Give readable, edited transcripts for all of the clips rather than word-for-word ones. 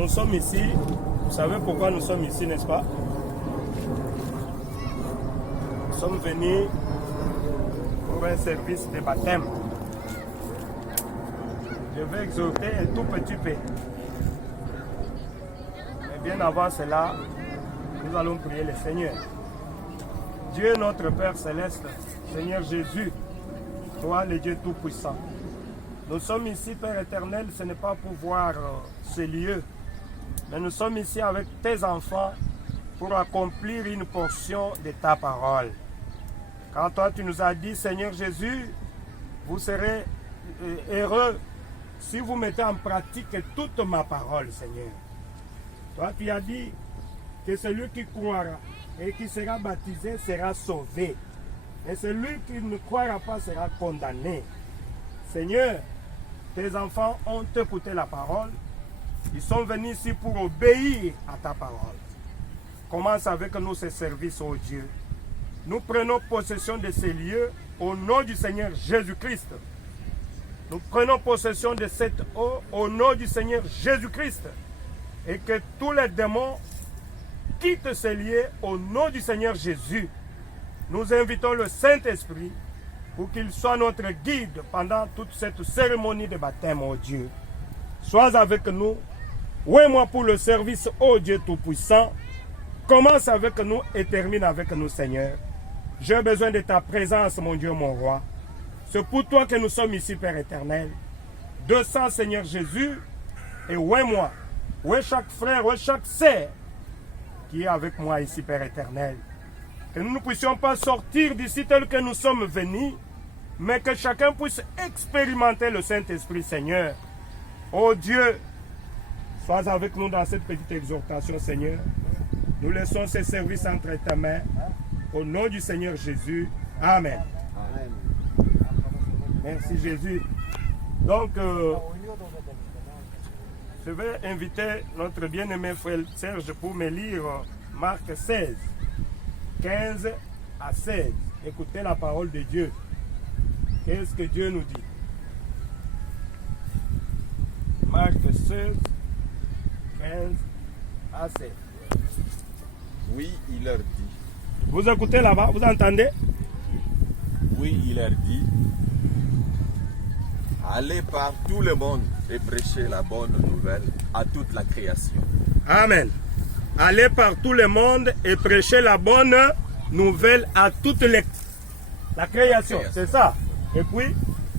Nous sommes ici, vous savez pourquoi nous sommes ici, n'est-ce pas? Nous sommes venus pour un service de baptême. Je vais exhorter un tout petit peu. Mais bien avant cela, nous allons prier le Seigneur. Dieu notre Père Céleste, Seigneur Jésus, toi le Dieu Tout-Puissant. Nous sommes ici, Père éternel, ce n'est pas pour voir ce lieu, mais nous sommes ici avec tes enfants pour accomplir une portion de ta parole. Quand toi tu nous as dit, Seigneur Jésus, vous serez heureux si vous mettez en pratique toute ma parole, Seigneur. Toi tu as dit que celui qui croira et qui sera baptisé sera sauvé. Et celui qui ne croira pas sera condamné. Seigneur, tes enfants ont écouté la parole. Ils sont venus ici pour obéir à ta parole. Commence avec nous ce service, ô Dieu. Nous prenons possession de ces lieux au nom du Seigneur Jésus-Christ. Nous prenons possession de cette eau au nom du Seigneur Jésus-Christ. Et que tous les démons quittent ces lieux au nom du Seigneur Jésus. Nous invitons le Saint-Esprit pour qu'il soit notre guide pendant toute cette cérémonie de baptême, ô Dieu. Sois avec nous. Oué-moi pour le service, ô Dieu Tout-Puissant. Commence avec nous et termine avec nous, Seigneur. J'ai besoin de ta présence, mon Dieu, mon roi. C'est pour toi que nous sommes ici, Père éternel. Descends, Seigneur Jésus, et oué-moi. Oué chaque frère, oué chaque sœur qui est avec moi ici, Père éternel. Que nous ne puissions pas sortir d'ici tel que nous sommes venus, mais que chacun puisse expérimenter le Saint-Esprit, Seigneur. Oh Dieu, sois avec nous dans cette petite exhortation, Seigneur. Nous laissons ces services entre tes mains. Au nom du Seigneur Jésus. Amen. Amen. Merci Jésus. Donc, je vais inviter notre bien-aimé frère Serge pour me lire Marc 16, 15 à 16. Écoutez la parole de Dieu. Qu'est-ce que Dieu nous dit? Marc 16, 15 à 16. Oui, il leur dit. Vous écoutez là-bas, vous entendez? Oui, il leur dit. Allez par tout le monde et prêchez la bonne nouvelle à toute la création. Amen. Allez par tout le monde et prêchez la bonne nouvelle à toute la création. C'est ça. Et puis?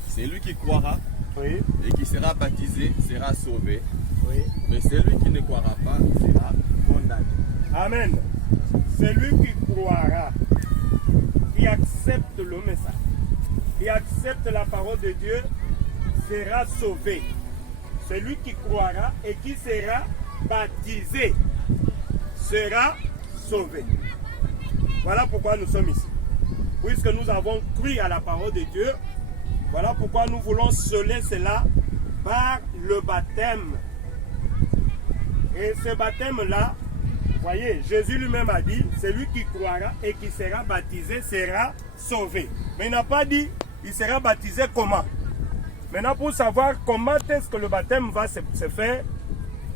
Celui qui croira oui. et qui sera baptisé sera sauvé. Oui. Mais celui qui ne croira pas sera condamné. Amen. Celui qui croira, qui accepte le message, qui accepte la parole de Dieu, sera sauvé. Celui qui croira et qui sera baptisé sera sauvé. Voilà pourquoi nous sommes ici. Puisque nous avons cru à la parole de Dieu, voilà pourquoi nous voulons sceller cela par le baptême. Et ce baptême-là, voyez, Jésus lui-même a dit, celui qui croira et qui sera baptisé sera sauvé. Mais il n'a pas dit, il sera baptisé comment? Maintenant, pour savoir comment est-ce que le baptême va se faire,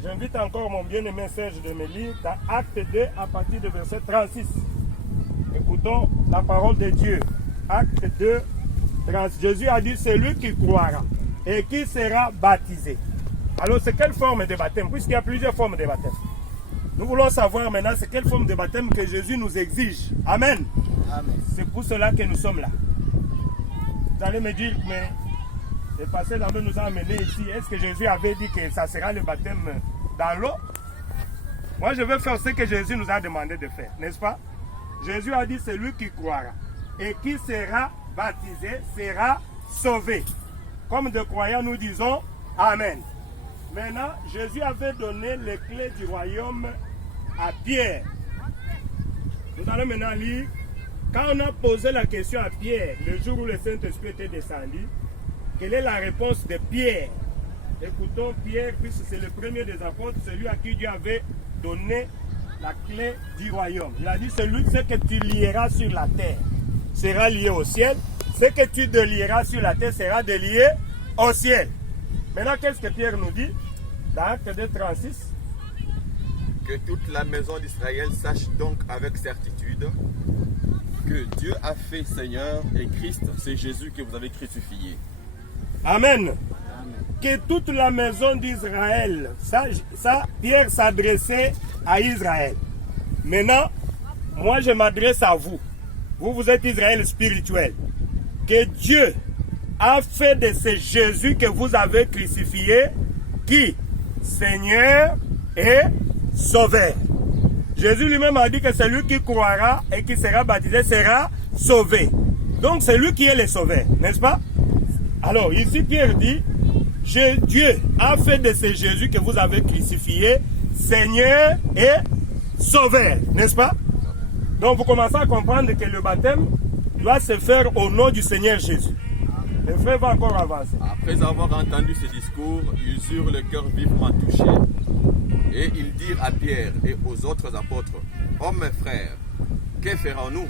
j'invite encore mon bien-aimé Serge de me lire dans Acte 2 à partir du verset 36. Écoutons la parole de Dieu. Acte 2, 36. Jésus a dit, celui qui croira et qui sera baptisé. Alors, c'est quelle forme de baptême? Puisqu'il y a plusieurs formes de baptême. Nous voulons savoir maintenant c'est quelle forme de baptême que Jésus nous exige. Amen. Amen. C'est pour cela que nous sommes là. Vous allez me dire, mais le passé d'Amen nous a amenés ici. Est-ce que Jésus avait dit que ça sera le baptême dans l'eau? Moi, je vais faire ce que Jésus nous a demandé de faire, n'est-ce pas? Jésus a dit, celui qui croira et qui sera baptisé sera sauvé. Comme de croyants, nous disons Amen. Maintenant, Jésus avait donné les clés du royaume à Pierre. Nous allons maintenant lire. Quand on a posé la question à Pierre, le jour où le Saint-Esprit était descendu, quelle est la réponse de Pierre? Écoutons Pierre, puisque c'est le premier des apôtres, celui à qui Dieu avait donné la clé du royaume. Il a dit, ce que tu lieras sur la terre sera lié au ciel. Ce que tu délieras sur la terre sera délié au ciel. Maintenant, qu'est-ce que Pierre nous dit? Dans Acte 2, 36, Que toute la maison d'Israël sache donc avec certitude que Dieu a fait Seigneur et Christ, c'est Jésus que vous avez crucifié. Amen. Que toute la maison d'Israël, ça, Pierre s'adressait à Israël. Maintenant, moi je m'adresse à vous. Vous êtes Israël spirituel. Que Dieu a fait de ce Jésus que vous avez crucifié, qui, Seigneur et Sauveur. Jésus lui-même a dit que celui qui croira et qui sera baptisé sera sauvé. Donc c'est lui qui est le sauveur, n'est-ce pas? Alors ici Pierre dit, Dieu a fait de ce Jésus que vous avez crucifié, Seigneur et Sauveur, n'est-ce pas? Donc vous commencez à comprendre que le baptême doit se faire au nom du Seigneur Jésus. Le frère va encore avancer. Après avoir entendu ce discours, ils eurent le cœur vivement touché. Et ils dirent à Pierre et aux autres apôtres, « Hommes et frères, que ferons-nous »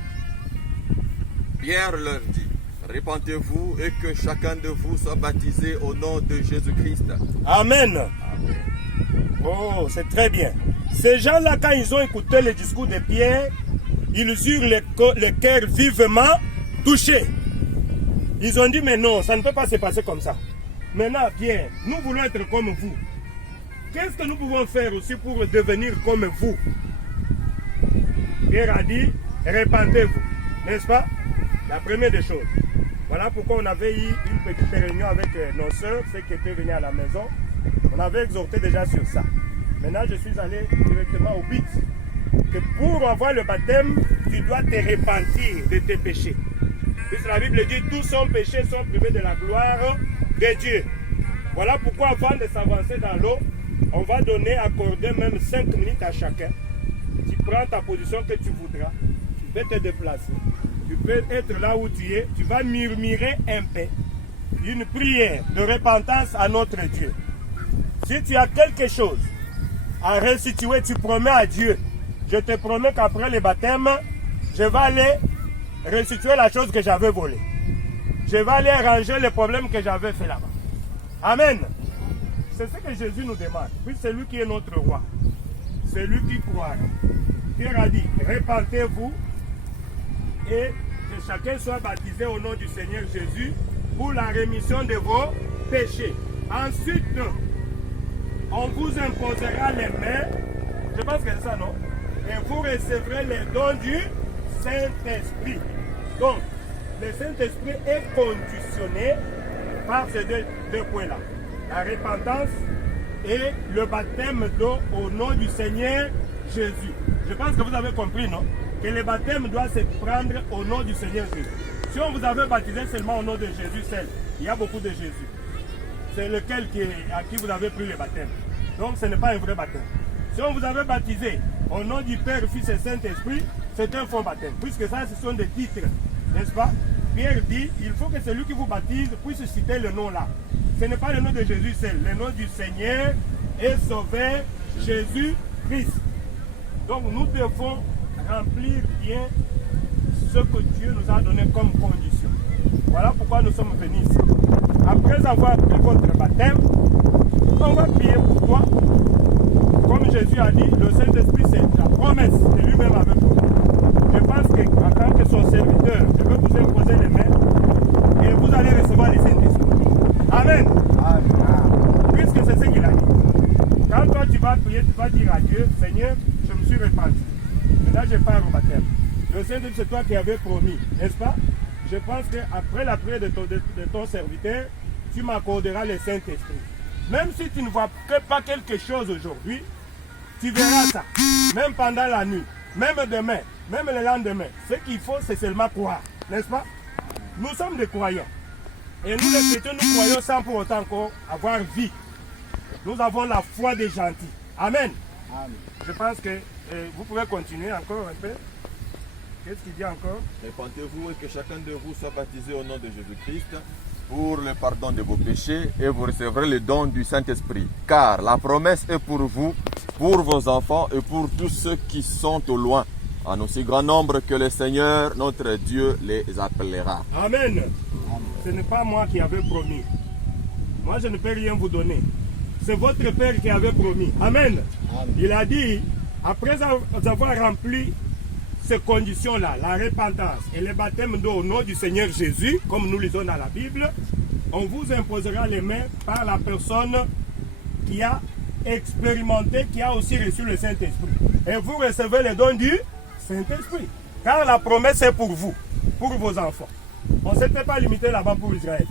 Pierre leur dit, « Repentez-vous et que chacun de vous soit baptisé au nom de Jésus-Christ. » Amen. Amen. Oh, c'est très bien. Ces gens-là, quand ils ont écouté le discours de Pierre, ils eurent le cœur vivement touché. Ils ont dit, mais non, ça ne peut pas se passer comme ça. Maintenant, Pierre, nous voulons être comme vous. Qu'est-ce que nous pouvons faire aussi pour devenir comme vous? Pierre a dit, répentez-vous, n'est-ce pas? La première des choses. Voilà pourquoi on avait eu une petite réunion avec nos sœurs, ceux qui étaient venus à la maison. On avait exhorté déjà sur ça. Maintenant, je suis allé directement au but. Que pour avoir le baptême, tu dois te repentir de tes péchés. Puisque la Bible dit, tous sont péchés, sont privés de la gloire de Dieu. Voilà pourquoi avant de s'avancer dans l'eau, on va accorder même 5 minutes à chacun. Tu prends ta position que tu voudras, tu peux te déplacer, tu peux être là où tu es, tu vas murmurer un peu, une prière de repentance à notre Dieu. Si tu as quelque chose à restituer, tu promets à Dieu, je te promets qu'après le baptême, je vais aller restituer la chose que j'avais volée. Je vais aller arranger le problème que j'avais fait là-bas. Amen. C'est ce que Jésus nous demande. Puis c'est lui qui est notre roi. C'est lui qui croit. Pierre a dit, repentez-vous et que chacun soit baptisé au nom du Seigneur Jésus pour la rémission de vos péchés. Ensuite, on vous imposera les mains. Je pense que c'est ça, non? Et vous recevrez les dons du Saint-Esprit. Donc, le Saint-Esprit est conditionné par ces deux points-là. La repentance et le baptême d'eau au nom du Seigneur Jésus. Je pense que vous avez compris, non? Que le baptême doit se prendre au nom du Seigneur Jésus. Si on vous avait baptisé seulement au nom de Jésus seul, il y a beaucoup de Jésus. C'est lequel à qui vous avez pris le baptême. Donc ce n'est pas un vrai baptême. Si on vous avait baptisé au nom du Père, Fils et Saint-Esprit, c'est un faux baptême. Puisque ça, ce sont des titres, n'est-ce pas? Pierre dit, il faut que celui qui vous baptise puisse citer le nom là. Ce n'est pas le nom de Jésus seul, le nom du Seigneur et Sauveur Jésus-Christ. Donc nous devons remplir bien ce que Dieu nous a donné comme condition. Voilà pourquoi nous sommes venus ici. Après avoir pris votre baptême, on va prier pour toi. Comme Jésus a dit, le Saint-Esprit c'est la promesse que lui-même avait promis. Je pense qu'en tant que son serviteur, je vais vous imposer les mains et vous allez recevoir le Saint-Esprit. Amen. Amen. Puisque c'est ce qu'il a dit. Quand toi tu vas prier, tu vas dire à Dieu, Seigneur, je me suis repenti. Maintenant je pars au baptême. Le Saint-Esprit c'est toi qui avais promis, n'est-ce pas? Je pense qu'après la prière de ton serviteur, tu m'accorderas le Saint-Esprit. Même si tu ne vois pas quelque chose aujourd'hui, tu verras ça. Même pendant la nuit, même demain, même le lendemain. Ce qu'il faut, c'est seulement croire, n'est-ce pas? Nous sommes des croyants. Et nous, les chrétiens, nous croyons sans pour autant encore avoir vie. Nous avons la foi des gentils. Amen. Amen. Je pense que vous pouvez continuer encore un peu. Qu'est-ce qu'il dit encore? Répentez-vous et que chacun de vous soit baptisé au nom de Jésus-Christ pour le pardon de vos péchés et vous recevrez le don du Saint-Esprit. Car la promesse est pour vous, pour vos enfants et pour tous ceux qui sont au loin, en aussi grand nombre que le Seigneur, notre Dieu, les appellera. Amen. Ce n'est pas moi qui avais promis. Moi, je ne peux rien vous donner. C'est votre Père qui avait promis. Amen. Amen. Il a dit, Après avoir rempli ces conditions-là, la repentance et le baptême d'eau au nom du Seigneur Jésus, comme nous lisons dans la Bible, on vous imposera les mains par la personne qui a expérimenté, qui a aussi reçu le Saint-Esprit. Et vous recevez le don du Saint-Esprit. Car la promesse est pour vous, pour vos enfants. On ne s'était pas limité là-bas pour Israël.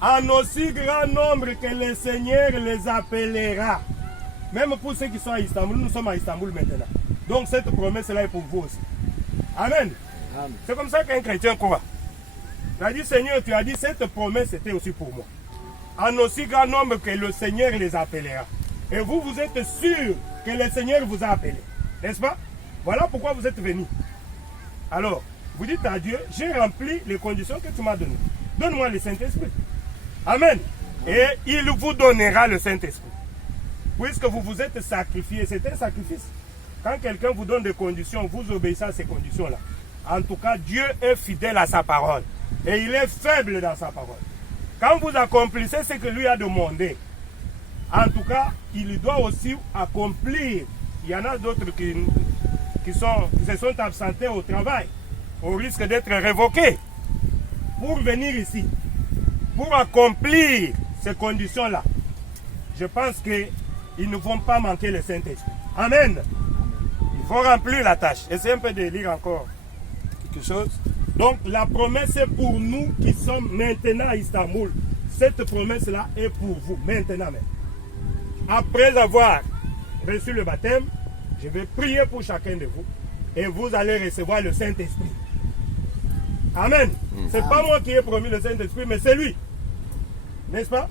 En aussi grand nombre que le Seigneur les appellera. Même pour ceux qui sont à Istanbul, nous sommes à Istanbul maintenant. Donc cette promesse-là est pour vous aussi. Amen. Amen. C'est comme ça qu'un chrétien croit. Il a dit, Seigneur, tu as dit, cette promesse était aussi pour moi. En aussi grand nombre que le Seigneur les appellera. Et vous, vous êtes sûr que le Seigneur vous a appelé. N'est-ce pas? Voilà pourquoi vous êtes venus. Alors, vous dites à Dieu, j'ai rempli les conditions que tu m'as données. Donne-moi le Saint-Esprit. Amen. Et il vous donnera le Saint-Esprit. Puisque vous vous êtes sacrifié, c'est un sacrifice. Quand quelqu'un vous donne des conditions, vous obéissez à ces conditions-là. En tout cas, Dieu est fidèle à sa parole. Et il est faible dans sa parole. Quand vous accomplissez ce que lui a demandé, en tout cas, il doit aussi accomplir. Il y en a d'autres qui se sont absentés au travail, au risque d'être révoqués, pour venir ici, pour accomplir ces conditions-là. Je pense qu'ils ne vont pas manquer le Saint-Esprit. Amen. Il faut remplir la tâche. Essayez un peu de lire encore quelque chose. Donc la promesse est pour nous qui sommes maintenant à Istanbul. Cette promesse-là est pour vous, maintenant même. Après avoir reçu le baptême, je vais prier pour chacun de vous et vous allez recevoir le Saint-Esprit. Amen. Ce n'est pas moi qui ai promis le Saint-Esprit, mais c'est lui. N'est-ce pas?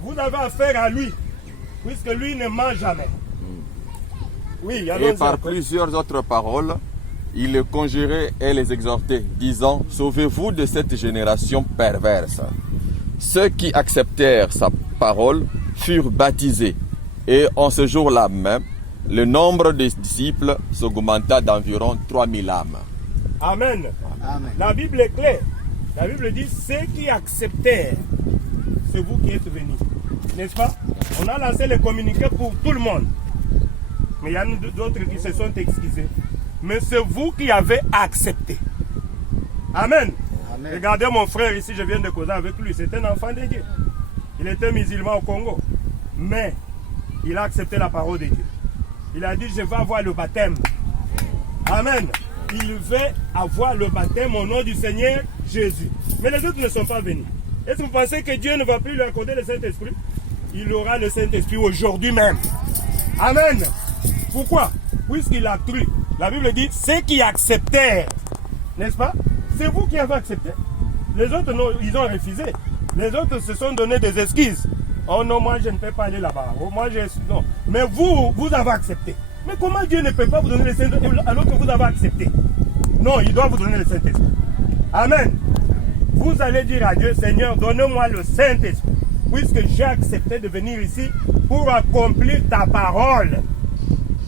Vous avez affaire à lui, puisque lui ne ment jamais. Oui, et par plusieurs autres paroles, il les conjurait et les exhortait, disant, sauvez-vous de cette génération perverse. Ceux qui acceptèrent sa parole furent baptisés, et en ce jour-là même, le nombre des disciples s'augmenta d'environ 3000 âmes. Amen. Amen. La Bible est claire. La Bible dit, ceux qui acceptèrent, c'est vous qui êtes venus. N'est-ce pas? On a lancé le communiqué pour tout le monde. Mais il y en a d'autres qui se sont excusés. Mais c'est vous qui avez accepté. Amen. Amen. Regardez mon frère ici, je viens de causer avec lui. C'est un enfant de Dieu. Il était musulman au Congo. Mais il a accepté la parole de Dieu. Il a dit, je vais avoir le baptême. Amen. Il veut avoir le baptême au nom du Seigneur Jésus. Mais les autres ne sont pas venus. Est-ce que vous pensez que Dieu ne va plus lui accorder le Saint-Esprit? Il aura le Saint-Esprit aujourd'hui même. Amen. Pourquoi? Puisqu'il a cru. La Bible dit, ceux qui acceptèrent, n'est-ce pas? C'est vous qui avez accepté. Les autres, non, ils ont refusé. Les autres se sont donné des excuses. Oh non, moi je ne peux pas aller là-bas. Oh, moi non. Mais vous avez accepté. Mais comment Dieu ne peut pas vous donner le Saint-Esprit alors que vous avez accepté? Non, il doit vous donner le Saint-Esprit. Amen. Vous allez dire à Dieu, Seigneur, donne-moi le Saint-Esprit, puisque j'ai accepté de venir ici pour accomplir ta parole.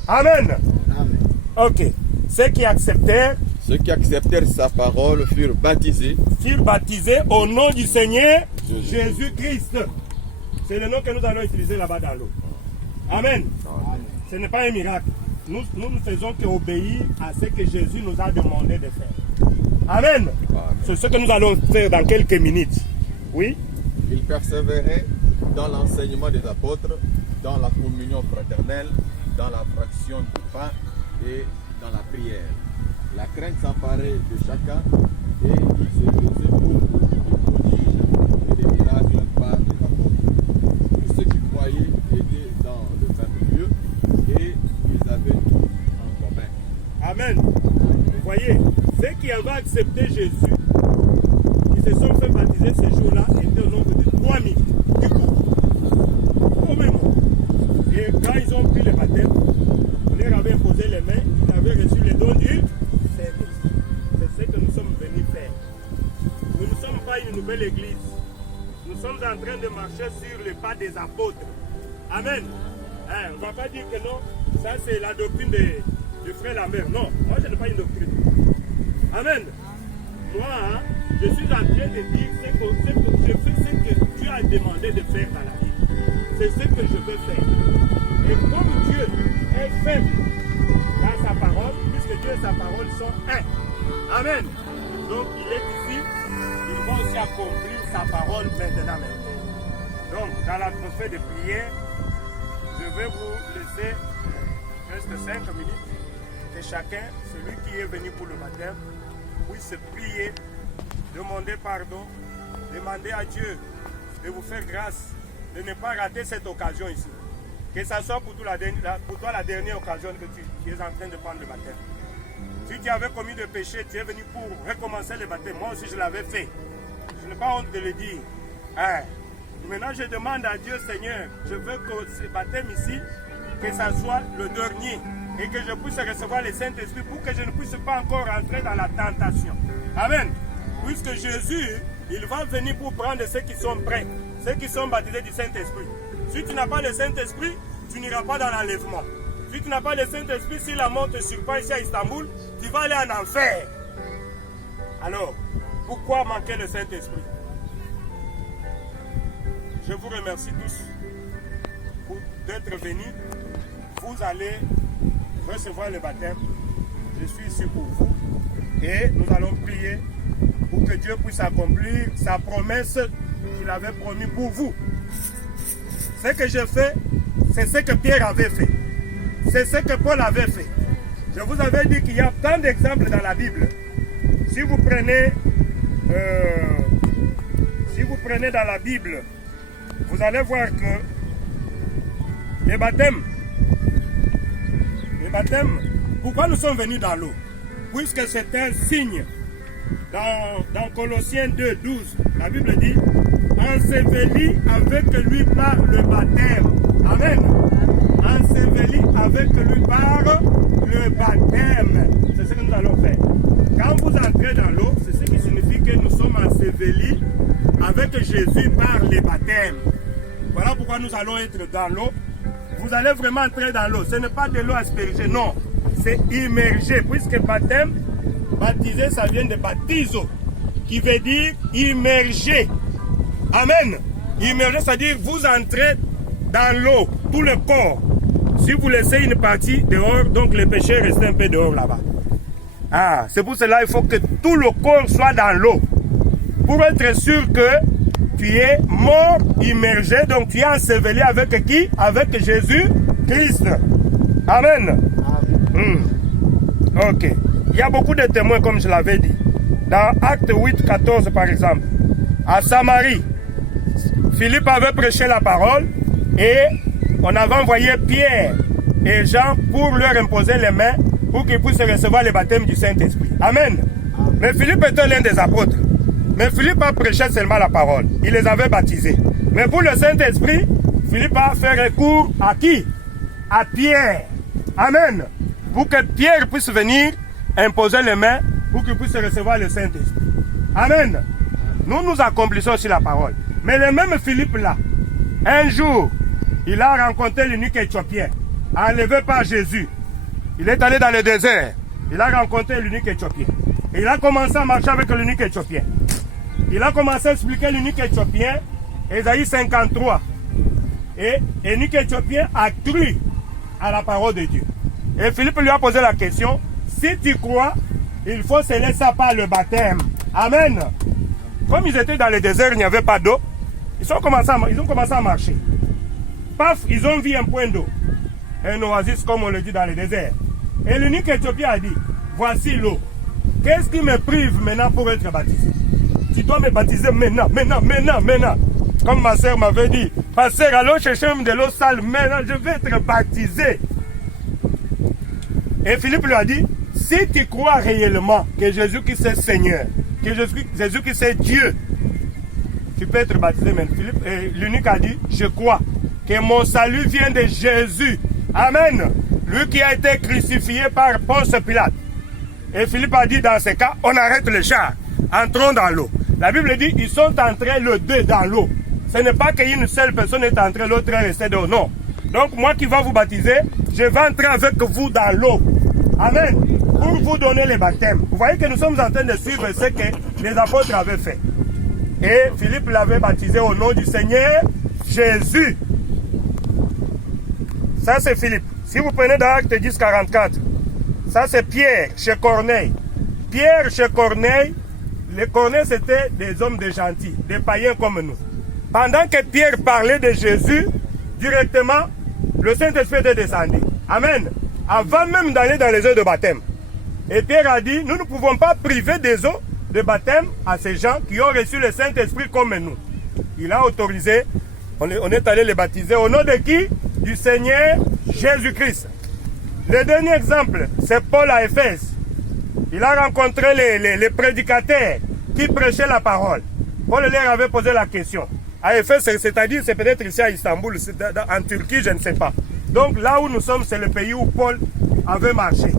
Amen. Amen. Ok. Ceux qui acceptèrent sa parole furent baptisés au nom du Seigneur Jésus-Christ. C'est le nom que nous allons utiliser là-bas dans l'eau. Amen. Amen. Ce n'est pas un miracle. Nous ne faisons qu'obéir à ce que Jésus nous a demandé de faire. Amen. C'est ce que nous allons faire dans quelques minutes. Oui. Il persévérait dans l'enseignement des apôtres, dans la communion fraternelle, dans la fraction du pain et dans la prière. La crainte s'emparait de chacun et il se faisait beaucoup de prodiges et des miracles par les apôtres. Tous ceux qui croyaient étaient dans le même lieu et ils avaient tout en commun. Amen. Vous voyez, ceux qui avaient accepté Jésus, qui se sont fait baptiser ce jour-là, étaient au nombre de 3000. Du coup, au même moment. Et quand ils ont pris le baptême, on leur avait imposé les mains, ils avaient reçu les dons du Saint-Esprit. C'est ce que nous sommes venus faire. Nous ne sommes pas une nouvelle église. Nous sommes en train de marcher sur les pas des apôtres. Amen. On ne va pas dire que non, ça c'est la doctrine du frère Lambert. Non, moi je n'ai pas une doctrine. Amen. Moi, je suis en train de dire que je fais ce que Dieu a demandé de faire dans la vie. C'est ce que je veux faire. Et comme Dieu est faible dans sa parole, puisque Dieu et sa parole sont un. Amen. Donc il est ici, il va aussi accomplir sa parole maintenant même. Donc dans l'atmosphère de prière, je vais vous laisser presque 5 minutes que chacun, celui qui est venu pour le baptême, puisse prier, demander pardon, demander à Dieu de vous faire grâce, de ne pas rater cette occasion ici. Que ça soit pour toi la dernière occasion que tu es en train de prendre le baptême. Si tu avais commis de péché, tu es venu pour recommencer le baptême. Moi aussi je l'avais fait. Je n'ai pas honte de le dire. Hein? Maintenant je demande à Dieu, Seigneur, je veux que ce baptême ici, que ça soit le dernier et que je puisse recevoir le Saint-Esprit pour que je ne puisse pas encore entrer dans la tentation. Amen. Puisque Jésus, il va venir pour prendre ceux qui sont prêts, ceux qui sont baptisés du Saint-Esprit. Si tu n'as pas le Saint-Esprit, tu n'iras pas dans l'enlèvement. Si tu n'as pas le Saint-Esprit, si la mort te surprend ici à Istanbul, tu vas aller en enfer. Alors, pourquoi manquer le Saint-Esprit? Je vous remercie tous d'être venus. Vous allez recevoir le baptême. Je suis ici pour vous. Et nous allons prier pour que Dieu puisse accomplir sa promesse qu'il avait promis pour vous. Ce que je fais, c'est ce que Pierre avait fait. C'est ce que Paul avait fait. Je vous avais dit qu'il y a tant d'exemples dans la Bible. Si vous prenez dans la Bible, vous allez voir que les baptêmes, pourquoi nous sommes venus dans l'eau? Puisque c'est un signe. Dans Colossiens 2, 12, la Bible dit enseveli avec lui par le baptême. Amen. Enseveli avec lui par le baptême. C'est ce que nous allons faire. Quand vous entrez dans l'eau, c'est ce qui signifie que nous sommes ensevelis avec Jésus par le baptême. Voilà pourquoi nous allons être dans l'eau. Vous allez vraiment entrer dans l'eau. Ce n'est pas de l'eau aspergée, non. C'est immergé, puisque baptême, baptiser, ça vient de baptizo, qui veut dire immerger. Amen. Immerger, c'est-à-dire vous entrez dans l'eau, tout le corps. Si vous laissez une partie dehors, donc le péché reste un peu dehors là-bas. Ah, c'est pour cela qu'il faut que tout le corps soit dans l'eau. Pour être sûr que tu es mort, immergé, donc tu es enseveli avec qui? Avec Jésus-Christ. Amen. Ok. Il y a beaucoup de témoins, comme je l'avais dit. Dans Acte 8, 14, par exemple, à Samarie, Philippe avait prêché la parole et on avait envoyé Pierre et Jean pour leur imposer les mains pour qu'ils puissent recevoir le baptême du Saint-Esprit. Amen. Mais Philippe était l'un des apôtres. Mais Philippe a prêché seulement la parole. Il les avait baptisés. Mais pour le Saint-Esprit, Philippe a fait recours à qui? À Pierre. Amen. Pour que Pierre puisse venir imposer les mains pour qu'il puisse recevoir le Saint-Esprit. Amen. Nous accomplissons aussi la parole. Mais le même Philippe là, un jour, il a rencontré l'eunuque éthiopien, enlevé par Jésus. Il est allé dans le désert. Il a rencontré l'eunuque éthiopien. Et il a commencé à marcher avec l'eunuque éthiopien. Il a commencé à expliquer l'eunuque éthiopien, Ésaïe 53. Et l'eunuque éthiopien a cru à la parole de Dieu. Et Philippe lui a posé la question, si tu crois, il faut sceller ça par le baptême. Amen. Comme ils étaient dans le désert, il n'y avait pas d'eau. Ils ont commencé à marcher. Paf, ils ont vu un point d'eau. Un oasis, comme on le dit dans le désert. Et l'eunuque éthiopien a dit, voici l'eau. Qu'est-ce qui me prive maintenant pour être baptisé? Tu dois me baptiser maintenant. Comme ma soeur m'avait dit, pasteur, allons chercher de l'eau sale, maintenant je vais être baptisé. Et Philippe lui a dit, si tu crois réellement que Jésus-Christ est Seigneur, que Jésus-Christ est Dieu, tu peux être baptisé maintenant. L'eunuque a dit, je crois que mon salut vient de Jésus. Amen. Lui qui a été crucifié par Ponce Pilate. Et Philippe a dit, dans ce cas, on arrête le char. Entrons dans l'eau. La Bible dit, ils sont entrés les deux dans l'eau. Ce n'est pas qu'une seule personne est entrée, l'autre est restée dehors. Non. Donc moi qui vais vous baptiser, je vais entrer avec vous dans l'eau. Amen. Pour vous donner le baptême. Vous voyez que nous sommes en train de suivre ce que les apôtres avaient fait. Et Philippe l'avait baptisé au nom du Seigneur Jésus. Ça c'est Philippe. Si vous prenez dans Acte 10, 44, Ça, c'est Pierre, chez Corneille. Pierre, chez Corneille, les Corneilles, c'était des hommes de gentils, des païens comme nous. Pendant que Pierre parlait de Jésus, directement, le Saint-Esprit était descendu. Amen. Avant même d'aller dans les eaux de baptême. Et Pierre a dit, nous ne pouvons pas priver des eaux de baptême à ces gens qui ont reçu le Saint-Esprit comme nous. Il a autorisé, on est allé les baptiser au nom de qui? Du Seigneur Jésus-Christ. Le dernier exemple, c'est Paul à Éphèse. Il a rencontré les prédicateurs qui prêchaient la parole. Paul leur avait posé la question. À Éphèse, c'est-à-dire, c'est peut-être ici à Istanbul, en Turquie, je ne sais pas. Donc là où nous sommes, c'est le pays où Paul avait marché.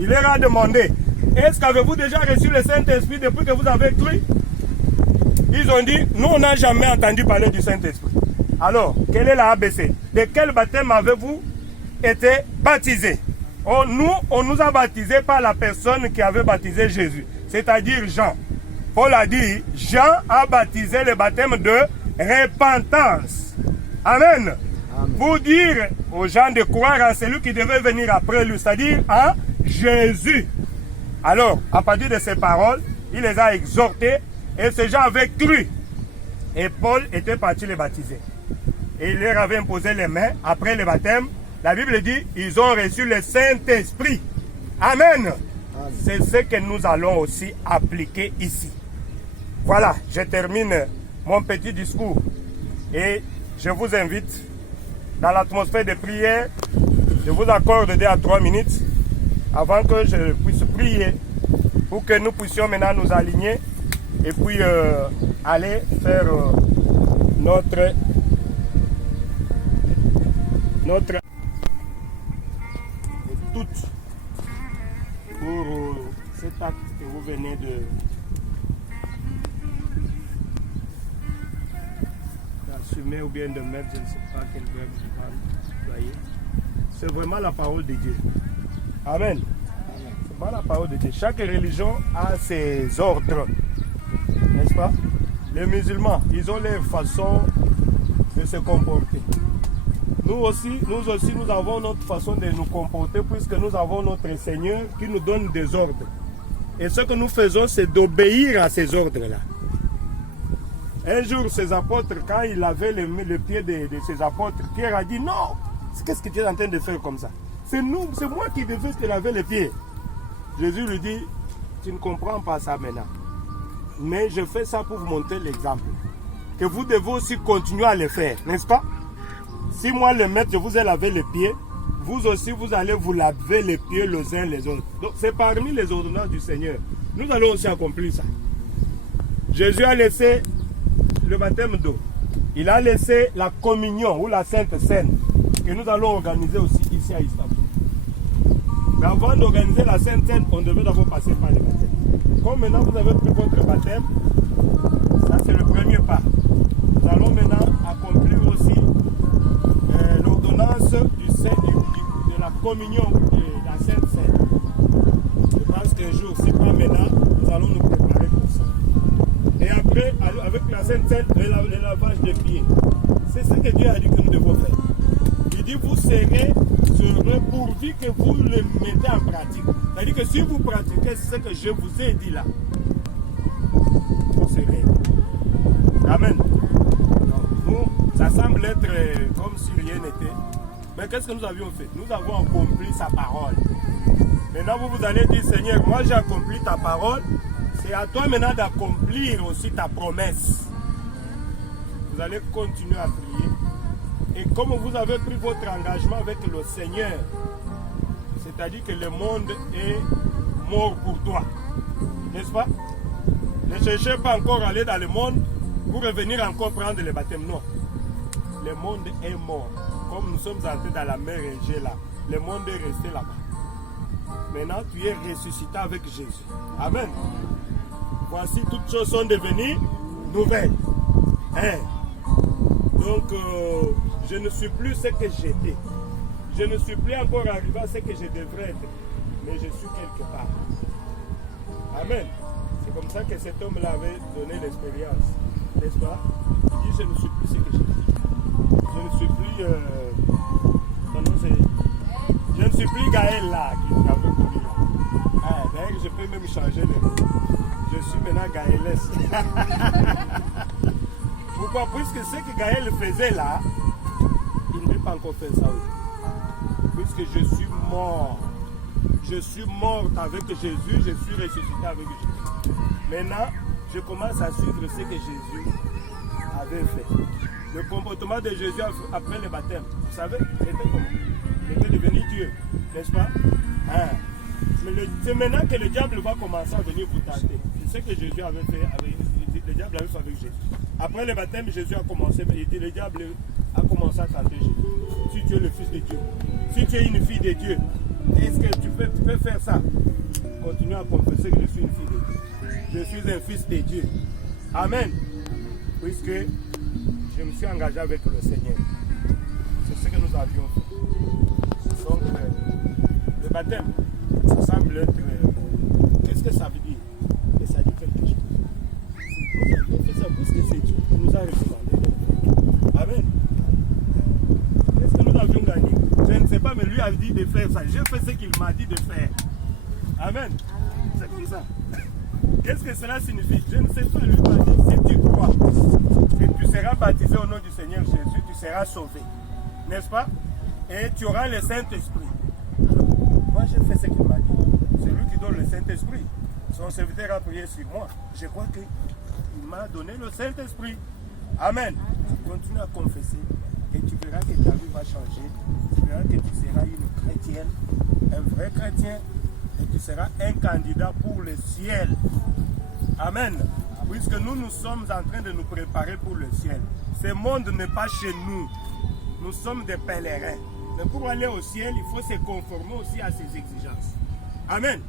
Il leur a demandé, est-ce qu'avez-vous déjà reçu le Saint-Esprit depuis que vous avez cru? Ils ont dit, nous on n'a jamais entendu parler du Saint-Esprit. Alors, quelle est la ABC? De quel baptême avez-vous été baptisé? Nous, on nous a baptisés par la personne qui avait baptisé Jésus, c'est-à-dire Jean. Paul a dit, Jean a baptisé le baptême de repentance. Amen. Amen. Pour dire aux gens de croire en celui qui devait venir après lui, c'est-à-dire en Jésus. Alors, à partir de ces paroles, il les a exhortés et ces gens avaient cru. Et Paul était parti les baptiser. Et il leur avait imposé les mains après le baptême. La Bible dit, ils ont reçu le Saint-Esprit. Amen. Amen. C'est ce que nous allons aussi appliquer ici. Voilà, je termine mon petit discours. Et je vous invite, dans l'atmosphère de prière, je vous accorde 2 à 3 minutes avant que je puisse prier pour que nous puissions maintenant nous aligner et puis aller faire notre toute pour cet acte que vous venez d'assumer ou bien de mettre, je ne sais pas quel verbe je vais employer. C'est vraiment la parole de Dieu. Amen. C'est pas la parole de Dieu. Chaque religion a ses ordres. N'est-ce pas? Les musulmans, ils ont leur façon de se comporter. Nous aussi, nous avons notre façon de nous comporter puisque nous avons notre Seigneur qui nous donne des ordres. Et ce que nous faisons, c'est d'obéir à ces ordres-là. Un jour, ces apôtres, quand il avait le pied de ces apôtres, Pierre a dit, non, qu'est-ce que tu es en train de faire comme ça? C'est moi qui devais te laver les pieds. Jésus lui dit, tu ne comprends pas ça maintenant. Mais je fais ça pour vous montrer l'exemple. Que vous devez aussi continuer à le faire, n'est-ce pas? Si moi, le maître, je vous ai lavé les pieds, vous aussi, vous allez vous laver les pieds les uns les autres. Donc, c'est parmi les ordonnances du Seigneur. Nous allons aussi accomplir ça. Jésus a laissé le baptême d'eau. Il a laissé la communion ou la Sainte Seine que nous allons organiser aussi ici à Istanbul. Mais avant d'organiser la Sainte Seine, on devait d'abord passer par le baptême. Comme maintenant vous avez pris votre baptême, ça c'est le premier pas. Nous allons maintenant accomplir aussi l'ordonnance de la communion de la Sainte Seine. Je pense qu'un jour, si pas maintenant, nous allons nous préparer pour ça. Et après, avec la Sainte Seine, le lavage des pieds. C'est ce que Dieu a dit que nous devons faire. Il dit, vous serez heureux pourvu que vous le mettez en pratique. C'est-à-dire que si vous pratiquez ce que je vous ai dit là, vous serez heureux. Amen. Nous, ça semble être comme si rien n'était. Mais qu'est-ce que nous avions fait? Nous avons accompli sa parole. Maintenant, vous allez dire, Seigneur, moi j'ai accompli ta parole. C'est à toi maintenant d'accomplir aussi ta promesse. Vous allez continuer à prier. Et comme vous avez pris votre engagement avec le Seigneur, c'est-à-dire que le monde est mort pour toi. N'est-ce pas? Ne cherchez pas encore à aller dans le monde pour revenir encore prendre le baptême. Non. Le monde est mort. Comme nous sommes entrés dans la mer Égée là, le monde est resté là-bas. Maintenant, tu es ressuscité avec Jésus. Amen. Voici, toutes choses sont devenues nouvelles. Hein? Donc, je ne suis plus ce que j'étais. Je ne suis plus encore arrivé à ce que je devrais être. Mais je suis quelque part. Amen. C'est comme ça que cet homme-là avait donné l'expérience. N'est-ce pas? Il dit, je ne suis plus ce que j'étais. Je ne suis plus... je ne suis plus Gaël là, qui avait couru là. je peux même changer le nom. Je suis maintenant Gaëlès. Pourquoi? Puisque ce que Gaël faisait là, il ne peut pas encore faire ça aujourd'hui. Puisque je suis mort. Je suis mort avec Jésus, je suis ressuscité avec Jésus. Maintenant, je commence à suivre ce que Jésus avait fait. Le comportement de Jésus après le baptême, vous savez, c'était comment? Il était devenu Dieu, n'est-ce pas? Hein? Mais c'est maintenant que le diable va commencer à venir vous tenter. C'est ce que Jésus avait fait avec le diable avait fait avec Jésus. Après le baptême, Jésus a commencé, le diable a commencé à tenter Jésus. Si tu es le Fils de Dieu, si tu es une fille de Dieu, est-ce que tu peux faire ça? Continue à confesser que je suis une fille de Dieu. Je suis un fils de Dieu. Amen. Puisque je me suis engagé avec le Seigneur. C'est ce que nous avions fait. Donc, le baptême, ça semble être... qu'est-ce que ça veut dire? Et ça dit quelque chose. Nous avions fait ça puisque c'est Dieu qui nous a recommandé. Amen. Qu'est-ce que nous avions gagné? Je ne sais pas, mais lui a dit de faire ça. J'ai fait ce qu'il m'a dit de faire. Amen. C'est comme ça. Qu'est-ce que cela signifie? Je ne sais pas. Lui m'a dit, si tu crois que tu seras baptisé au nom du Seigneur Jésus, tu seras sauvé. N'est-ce pas? Et tu auras le Saint-Esprit. Alors, moi j'ai fait ce qu'il m'a dit. C'est lui qui donne le Saint-Esprit. Son serviteur a prié sur moi. Je crois qu'il m'a donné le Saint-Esprit. Amen. Continue à confesser et tu verras que ta vie va changer. Tu verras que tu seras une chrétienne, un vrai chrétien, et tu seras un candidat pour le ciel. Amen. Puisque nous sommes en train de nous préparer pour le ciel. Ce monde n'est pas chez nous. Nous sommes des pèlerins. Mais pour aller au ciel, il faut se conformer aussi à ses exigences. Amen.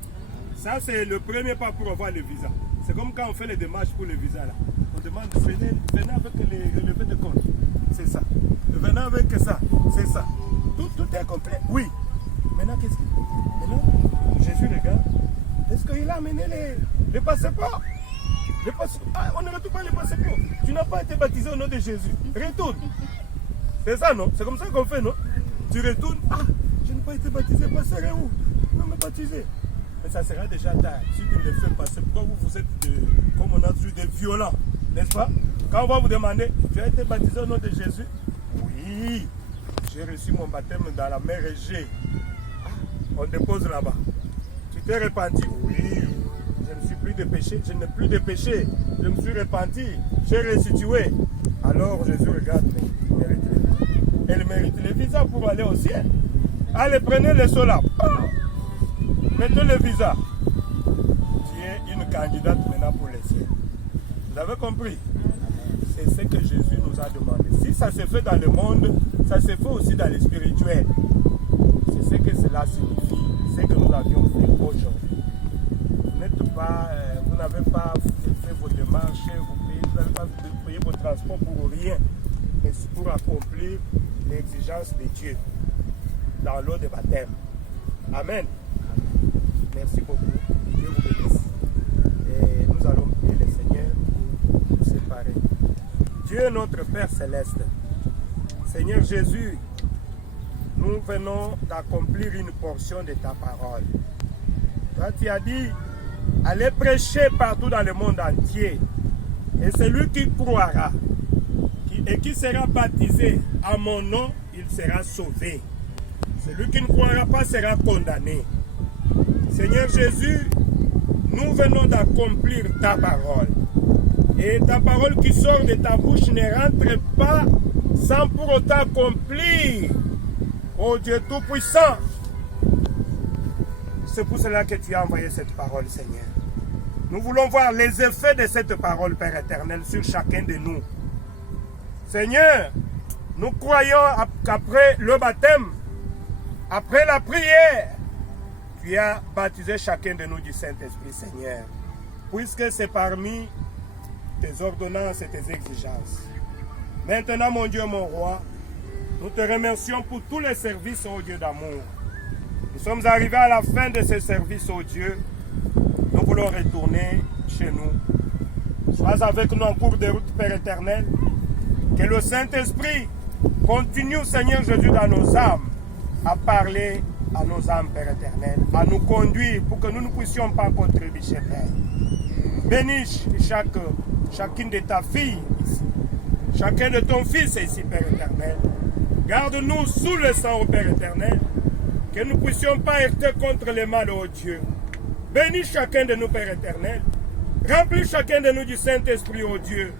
Ça, c'est le premier pas pour avoir le visa. C'est comme quand on fait les démarches pour le visa. Là. On demande, venez avec les relevés de compte. C'est ça. Venez avec ça. C'est ça. Tout est complet. Oui. Maintenant, qu'est-ce qu'il fait? Maintenant, Jésus regarde. Est-ce qu'il a amené les passeports? Ah, on ne retrouve pas les passeports. Tu n'as pas été baptisé au nom de Jésus. Retourne. C'est ça, non? C'est comme ça qu'on fait, non? Tu retournes. Ah, je n'ai pas été baptisé. Passer où? Non, me baptiser. Mais ça sera déjà tard. Si tu ne le fais pas, c'est pourquoi vous êtes, comme on a dit, des violents. N'est-ce pas? Quand on va vous demander, tu as été baptisé au nom de Jésus? Oui. J'ai reçu mon baptême dans la mer Égée. Ah, on dépose là-bas. Tu t'es repenti? Oui. Je ne suis plus de péché. Je n'ai plus de péché. Je me suis repenti. J'ai restitué. Alors Jésus regarde, mais il mérite le visa. Elle mérite le visa pour aller au ciel. Allez, prenez le sol là. Mettez le visa. Tu es une candidate maintenant pour le ciel. Vous avez compris? C'est ce que Jésus nous a demandé. Si ça se fait dans le monde, ça se fait aussi dans le spirituel. C'est ce que cela signifie, ce que nous avions fait aujourd'hui. Vous n'avez pas fait vos démarches, vous n'avez pas payé vos transports pour rien, mais c'est pour accomplir l'exigence de Dieu dans l'eau de baptême. Amen. Merci beaucoup. Dieu vous bénisse. Et nous allons prier le Seigneur pour nous séparer. Dieu notre Père Céleste, Seigneur Jésus, nous venons d'accomplir une portion de ta parole. Toi, tu as dit, allez prêcher partout dans le monde entier. Et celui qui croira et qui sera baptisé à mon nom, il sera sauvé. Celui qui ne croira pas sera condamné. Seigneur Jésus, nous venons d'accomplir ta parole. Et ta parole qui sort de ta bouche ne rentre pas sans pour autant accomplir. Oh Dieu Tout-Puissant, c'est pour cela que tu as envoyé cette parole, Seigneur. Nous voulons voir les effets de cette parole, Père éternel, sur chacun de nous. Seigneur, nous croyons qu'après le baptême, après la prière, tu as baptisé chacun de nous du Saint-Esprit, Seigneur. Puisque c'est parmi tes ordonnances et tes exigences. Maintenant, mon Dieu, mon roi, nous te remercions pour tous les services, ô Dieu d'amour. Nous sommes arrivés à la fin de ce service, ô Dieu. Nous voulons retourner chez nous. Sois avec nous en cours de route, Père éternel. Que le Saint-Esprit continue, Seigneur Jésus, dans nos âmes, à parler à nos âmes, Père éternel, à nous conduire pour que nous ne puissions pas contribuer, Père. Bénis chacune de ta fille ici, chacun de ton fils ici, Père éternel. Garde-nous sous le sang, ô Père éternel, que nous ne puissions pas heurter contre le mal, ô Dieu. Bénis chacun de nous, Père éternel. Remplis chacun de nous du Saint-Esprit, ô Dieu.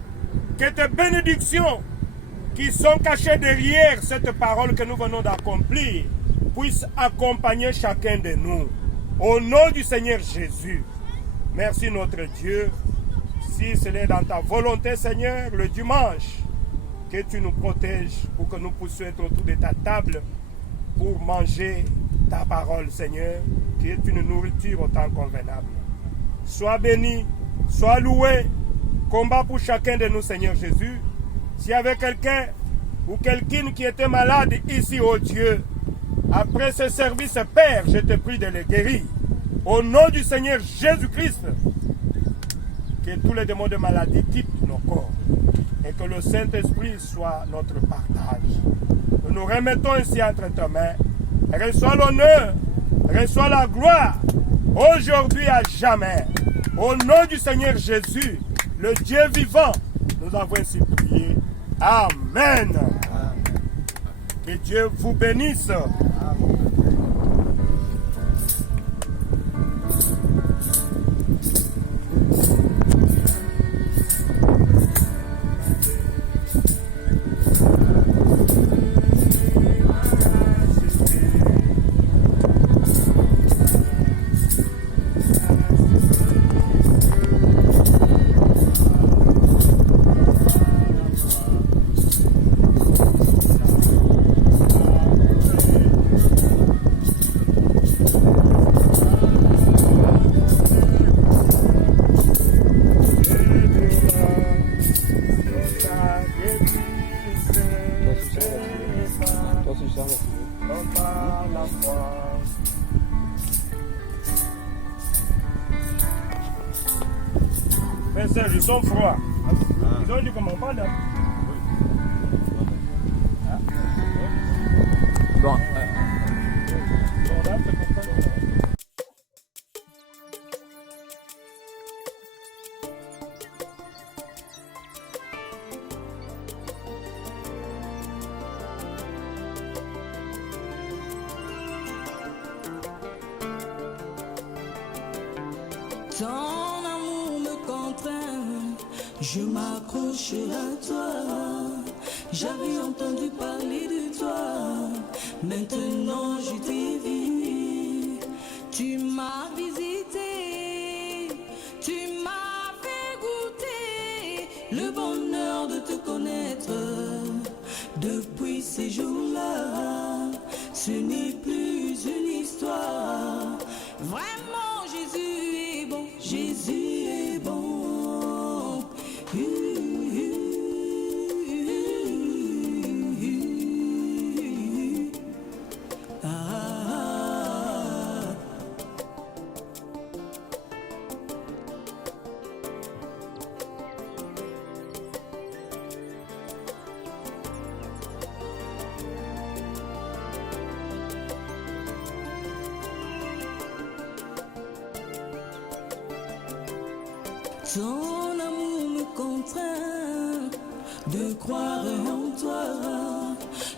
Que tes bénédictions qui sont cachées derrière cette parole que nous venons d'accomplir puissent accompagner chacun de nous. Au nom du Seigneur Jésus. Merci notre Dieu. Si ce n'est dans ta volonté, Seigneur, le dimanche, que tu nous protèges pour que nous puissions être autour de ta table pour manger ta parole, Seigneur, qui est une nourriture autant convenable. Sois béni, sois loué. Combat pour chacun de nous, Seigneur Jésus. S'il y avait quelqu'un ou quelqu'une qui était malade ici, ô Dieu, après ce service, Père, je te prie de les guérir. Au nom du Seigneur Jésus-Christ, que tous les démons de maladie quittent nos corps et que le Saint-Esprit soit notre partage. Nous nous remettons ici entre tes mains. Reçois l'honneur, reçois la gloire, aujourd'hui à jamais. Au nom du Seigneur Jésus, le Dieu vivant, nous avons ainsi prié. Amen. Que Dieu vous bénisse. Ils sont froids. Ils ont dit comment pas là. Bon. Ton amour me contraint, je m'accroche à toi. J'avais entendu parler de toi, maintenant je t'ai vu. Tu m'as visité, tu m'as fait goûter le bonheur de te connaître. Depuis ces jours-là, ce n'est plus une histoire. Vraiment, Jésus est bon, Jésus est bon. Ton amour me contraint de croire en toi.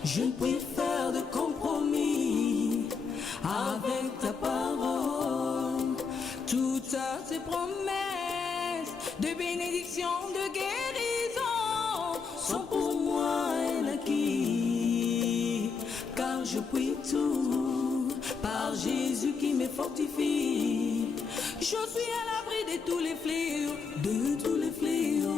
Je ne puis faire de compromis avec ta parole. Toutes tes promesses de bénédiction, de guérison sont pour moi un acquis. Car je puis tout par Jésus qui me fortifie. Je suis à l'abri de tous les fléaux, de tous les fléaux.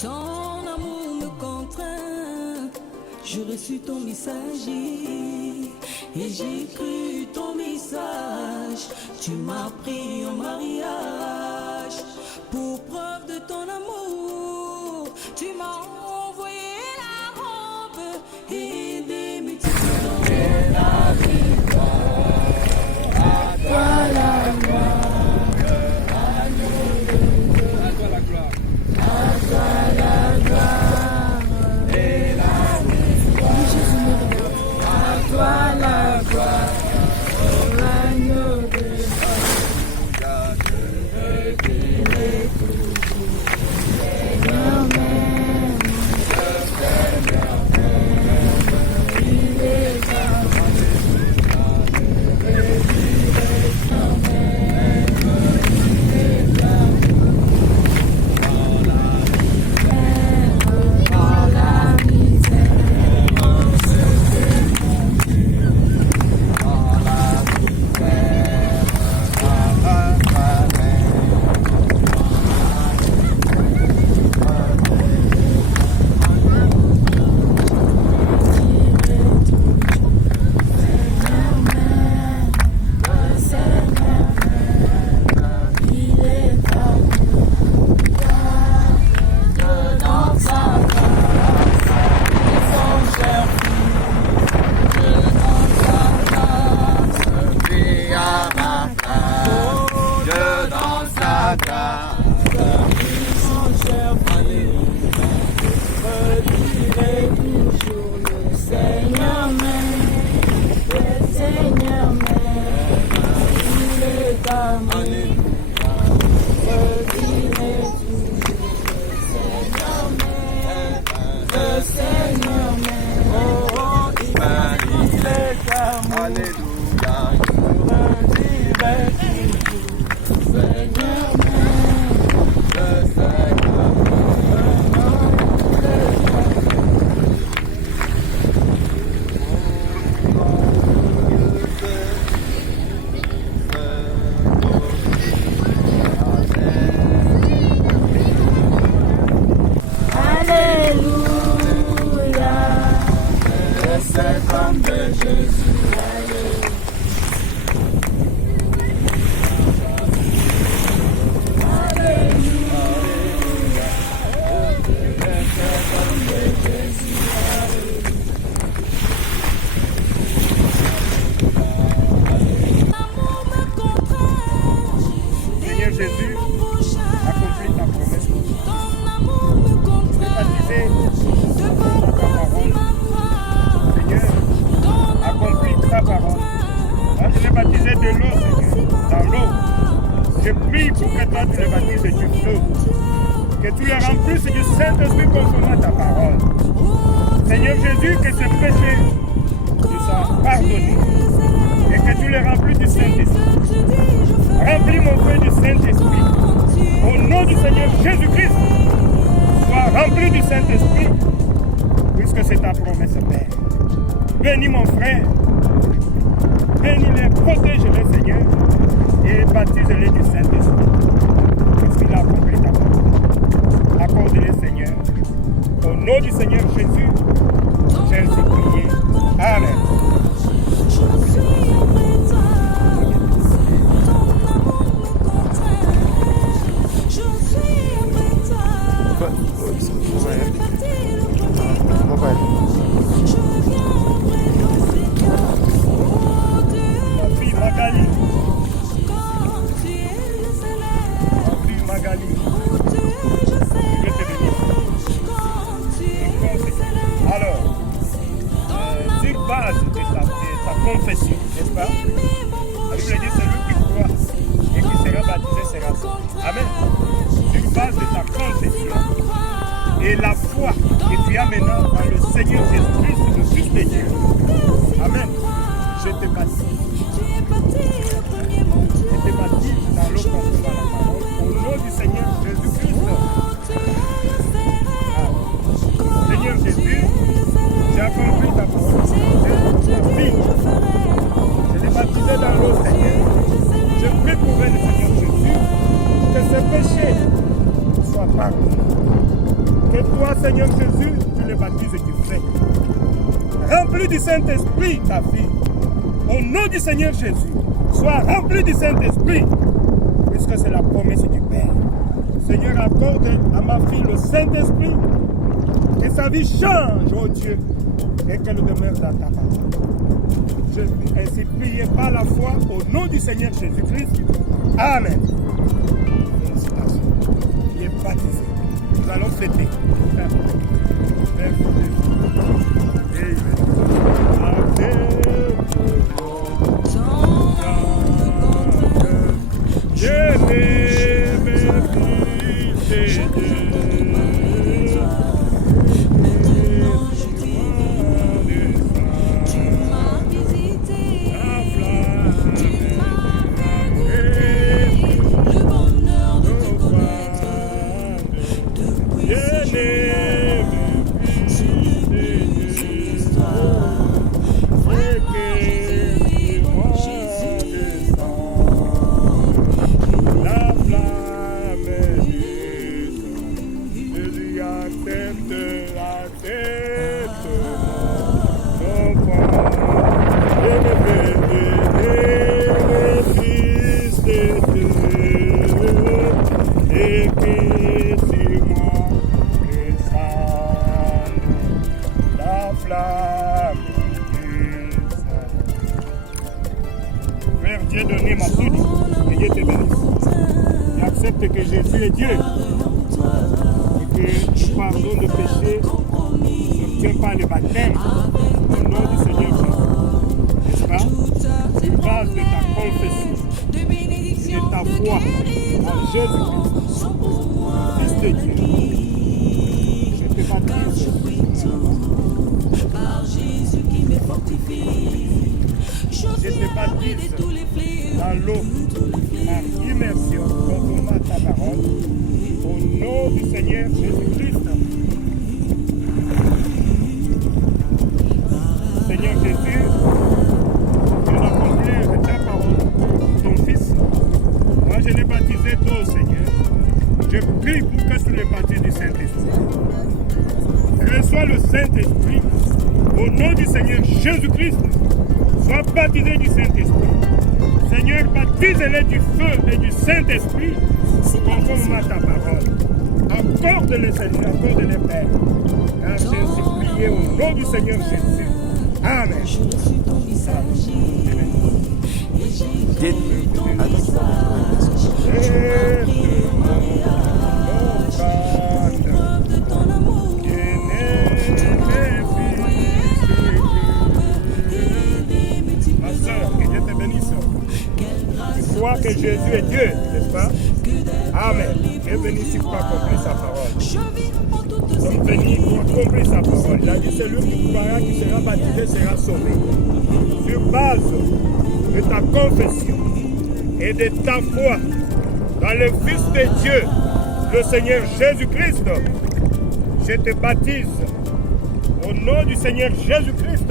Ton amour me contraint j'ai reçu ton message et j'ai cru ton message. Tu m'as pris en mariage pour preuve de ton amour. Tu m'as envoyé la robe et des multitudes. Et la victoire, à toi la gloire. Que tu les remplisses du Saint-Esprit conformément à ta parole. Seigneur Jésus, que ce péché te soit pardonné et que tu les remplisses du Saint-Esprit. Remplis mon frère du Saint-Esprit. Au nom du Seigneur Jésus-Christ, sois rempli du Saint-Esprit, puisque c'est ta promesse, Père. Bénis mon frère, bénis-les, protège-les, Seigneur, et baptise-les du Saint-Esprit, puisqu'il a accompli ta parole. Accorde-les, Seigneur. Au nom du Seigneur Jésus, j'ai ainsi prié. Amen. Magali. Magali. Alors, sur base de ta confession, n'est-ce pas? La Bible dit celui qui croit et qui sera baptisé sera sauvé. Amen. Sur base de ta confession et la foi que tu as maintenant dans le Seigneur Jésus-Christ, le Fils de Dieu. Amen. Je te baptise. Je te baptise dans l'eau conformément à la parole. Au nom du Seigneur Jésus-Christ. Seigneur Jésus, j'ai accompli ta parole. Je l'ai baptisé dans l'eau, Seigneur. Je prie pour le Seigneur Jésus que ce péché soit pardonné. Que toi, Seigneur Jésus, tu le baptises et tu fais. remplie du Saint-Esprit, ta fille. Au nom du Seigneur Jésus, sois remplie du Saint-Esprit, puisque c'est la promesse du Père. Seigneur, accorde à ma fille le Saint-Esprit, que sa vie change, oh Dieu, et qu'elle demeure dans ta parole. Je vais ainsi prier par la foi au nom du Seigneur Jésus-Christ. Amen. Félicitations. Il est baptisé. Nous allons fêter. Merci Dieu donné m'a tout dit. Que Dieu te bénisse. Et accepte que Jésus est Dieu. Et que le pardon de péché n'obtient pas le baptême au nom du Seigneur Jésus. N'est-ce pas? Sur base de ta confession et de ta foi en Jésus-Christ, Fils de Dieu, je te baptise. Je te baptise dans l'eau, par immersion, conformément à ta parole, au nom du Seigneur Jésus-Christ. Seigneur Jésus, tu as accompli ta parole, ton Fils. Moi, je l'ai baptisé toi, Seigneur. Je prie pour que tu le baptises du Saint-Esprit. Reçois le Saint-Esprit au nom du Seigneur Jésus-Christ. Sois baptisé du Saint-Esprit. Seigneur, baptise-les du feu et du Saint-Esprit conformément à ta parole. Accorde-les, Seigneur, accorde-les, Père. Car j'ai ainsi prié au nom du Seigneur Jésus. Amen. Que Jésus est Dieu, n'est-ce pas? Amen. Dieu est venu ici pour accomplir sa parole. Nous sommes venus pour accomplir sa parole. Il a dit celui qui croira, qui sera baptisé, sera sauvé. Sur base de ta confession et de ta foi dans le Fils de Dieu, le Seigneur Jésus-Christ, je te baptise au nom du Seigneur Jésus-Christ.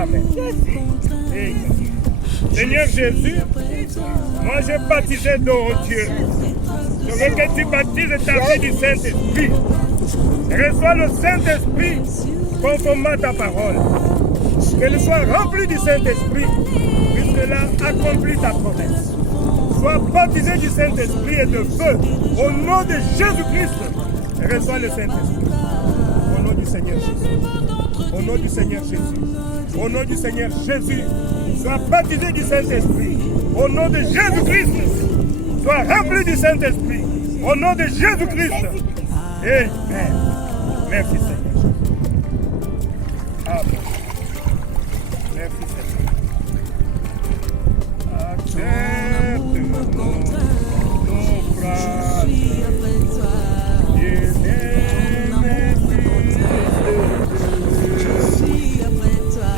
Amen. Amen. Seigneur Jésus, moi j'ai baptisé dans Dieu. Je veux que tu baptises ta vie du Saint-Esprit. Reçois le Saint-Esprit conformément à ta parole. Qu'elle soit remplie du Saint-Esprit, puisqu'elle a accompli ta promesse. Sois baptisé du Saint-Esprit et de feu au nom de Jésus-Christ. Reçois le Saint-Esprit. Au nom du Seigneur Jésus. Au nom du Seigneur Jésus. Au nom du Seigneur Jésus. Sois baptisé du Saint-Esprit. Au nom de Jésus-Christ. Sois rempli du Saint-Esprit. Au nom de Jésus-Christ. Amen. Merci Seigneur. Amen. Merci Seigneur. Accepte-moi, nos frères.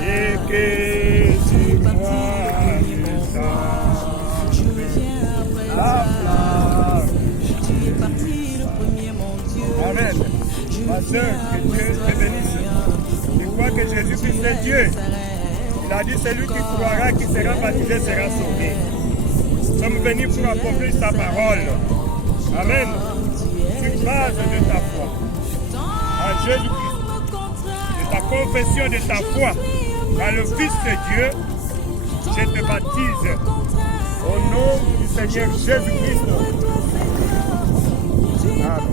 Et que Amen. Ma soeur, que Dieu te bénisse. Je crois que Jésus-Christ est Dieu. Il a dit celui qui croira, qui sera baptisé, sera sauvé. Nous sommes venus pour accomplir sa parole. Amen. Sur base de ta foi. En Jésus-Christ. ta confession de ta foi dans le Fils de Dieu, je te baptise au nom du Seigneur Jésus-Christ. Amen.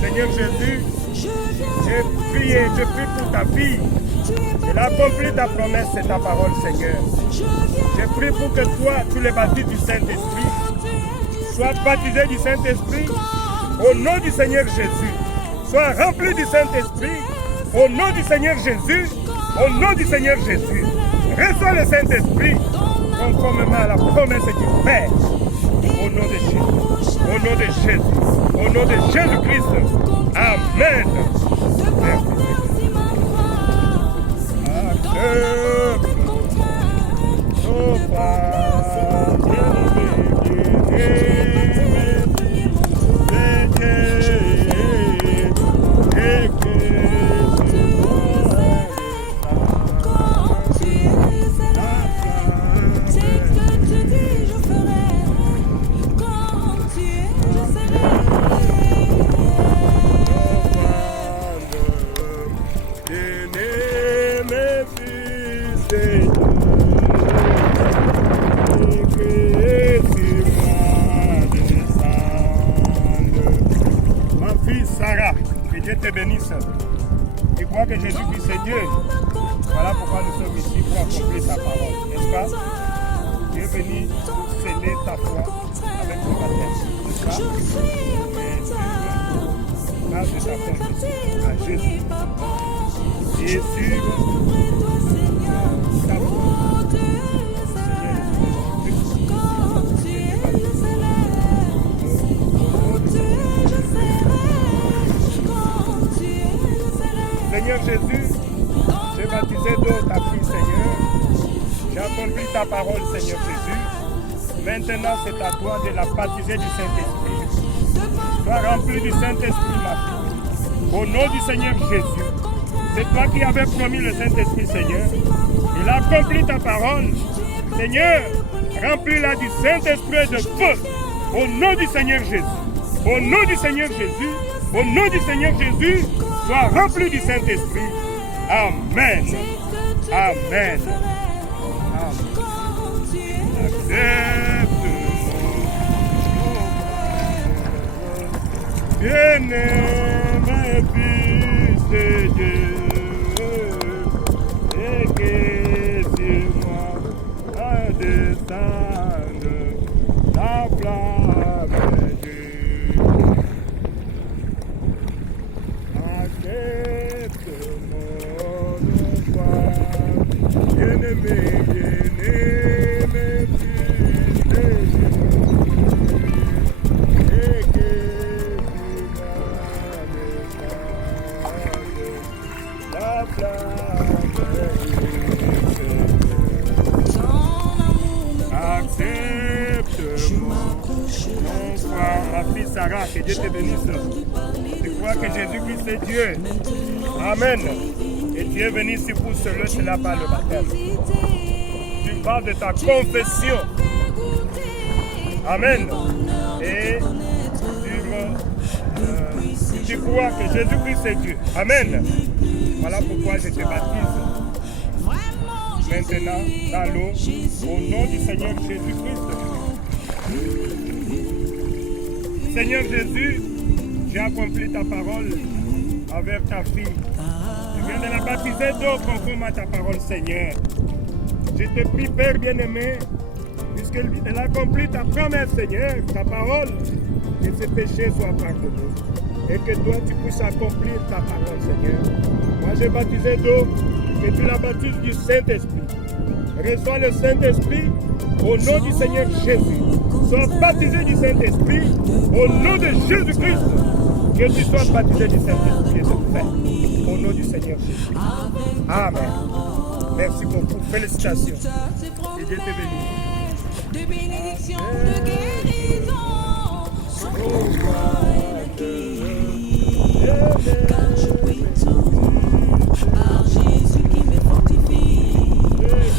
Seigneur Jésus, je prie pour ta fille. Elle a accompli ta promesse et ta parole, Seigneur. Je prie pour que toi, tu les baptises du Saint-Esprit. Sois baptisé du Saint-Esprit au nom du Seigneur Jésus. Sois rempli du Saint-Esprit au nom du Seigneur Jésus. Au nom du Seigneur Jésus. Reçois le Saint-Esprit conformément à la promesse du Père. Au nom de Jésus. Au nom de Jésus. Au nom de Jésus-Christ. Amen. Merci. Dieu te bénisse. Tu crois que Jésus-Christ est Dieu. Voilà pourquoi nous sommes ici pour accomplir sa parole, n'est-ce pas? Tu es venu pour sceller ta foi avec le baptême, n'est-ce pas? Et là, je t'appelle à Jésus. Et sur ta foi. Seigneur Jésus, j'ai baptisé d'eau ta fille, Seigneur. J'ai accompli ta parole, Seigneur Jésus. Maintenant, c'est à toi de la baptiser du Saint-Esprit. Sois rempli du Saint-Esprit, ma fille. Au nom du Seigneur Jésus. C'est toi qui avais promis le Saint-Esprit, Seigneur. Il a accompli ta parole. Seigneur, remplis-la du Saint-Esprit de feu. Au nom du Seigneur Jésus. Au nom du Seigneur Jésus. Au nom du Seigneur Jésus. Sois rempli du Saint-Esprit. Amen. Amen. Accepte-moi. Bien-aimé Fils de Dieu. Et que sur moi descende la flamme de Dieu. Bien-aimé, bien-aimé, Fils de Dieu, et que tu m'as la flamme de Dieu. Accepte-moi, mon frère, ma fille Sarah, que Dieu te bénisse. Tu crois que Jésus-Christ est Dieu. Amen. Et tu es venu ici pour cela par le baptême. Tu parles de ta confession. Amen. Et tu crois que Jésus-Christ est Dieu. Amen. Voilà pourquoi je te baptise. Maintenant, dans l'eau, au nom du Seigneur Jésus-Christ. Seigneur Jésus, j'ai accompli ta parole avec ta fille. Je viens de la baptiser d'eau conforme à ta parole, Seigneur. Je te prie, Père bien-aimé, puisqu'elle a accompli ta promesse, Seigneur, ta parole, que ses péchés soient pardonnés. Et que toi, tu puisses accomplir ta parole, Seigneur. Moi, j'ai baptisé d'eau, que tu la baptises du Saint-Esprit. Reçois le Saint-Esprit au nom du Seigneur Jésus. Sois baptisé du Saint-Esprit au nom de Jésus-Christ. Que tu sois baptisé du Saint-Esprit et de paix. Au nom du Seigneur Jésus. Amen. Merci beaucoup. Félicitations. Et Dieu te bénisse. De bénédiction, de guérison, car je prie tout par Jésus qui me fortifie.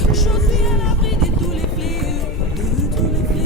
Je suis à l'abri de tous les fléaux, de tous les fléaux.